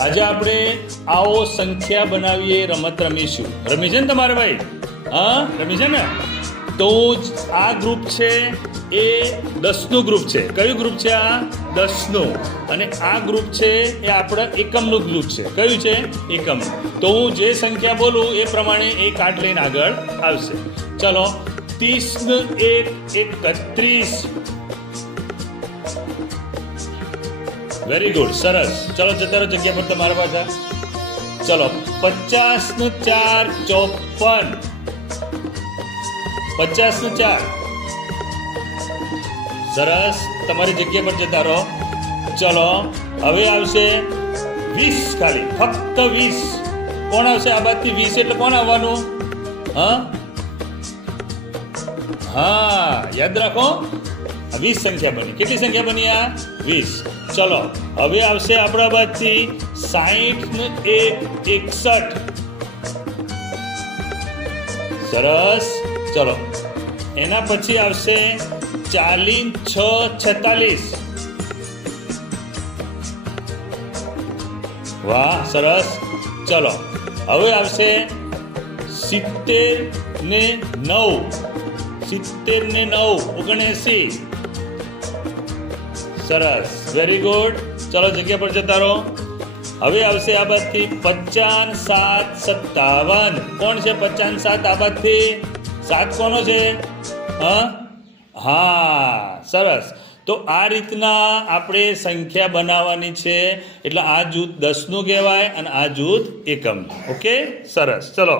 આજે આપણે આવો સંખ્યા બનાવીએ રમત રમીશું. રમી છે ને તમારે ભાઈ? હા, રમી છે ને? તો આ ગ્રુપ છે એ 10નું ગ્રુપ છે. કયું ગ્રુપ છે આ? 10નું. અને આ ગ્રુપ છે એ આપણા એકમનું ગ્રુપ છે. કયું છે? એકમ. તો હું જે સંખ્યા બોલું એ પ્રમાણે એ કાર્ડ લઈને આગળ આવશે. ચલો, 30 1 31. વેરી ગુડ, સરસ. ચલો જતા રહો જગ્યા પર તમારા પાછા. ચલો, 50 4 54. 50 4. સરસ, તમારી જગ્યા પર જતા રહો. ચલો, હવે આવશે 20. ખાલી ફક્ત 20. કોણ આવશે આ બાજુથી? 20 એટલે કોણ આવવાનું? હા, યાદ રાખો. 20 સંખ્યા બની. કેટલી સંખ્યા બની આ? 20. ચલો, હવે આવશે આપણા બાજુથી 60 1 61. સરસ. ચલો, એના પછી આવશે 40 6 46. વાહ, સરસ. ચલો, હવે આવશે 70 ને 9. 70 ને 9 79. સરસ, વેરી ગુડ. ચલો જગ્યા પર જતા રહો. હવે આવશે આ બાજુથી 50 7 57. કોણ છે 50 7 આ બાજુથી? 7 કોનો છે? હા, સરસ. તો આ રીતના આપણે સંખ્યા બનાવવાની છે. એટલે આ જૂથ 10નું કહેવાય અને આ જૂથ એકમ. ઓકે, સરસ. ચલો.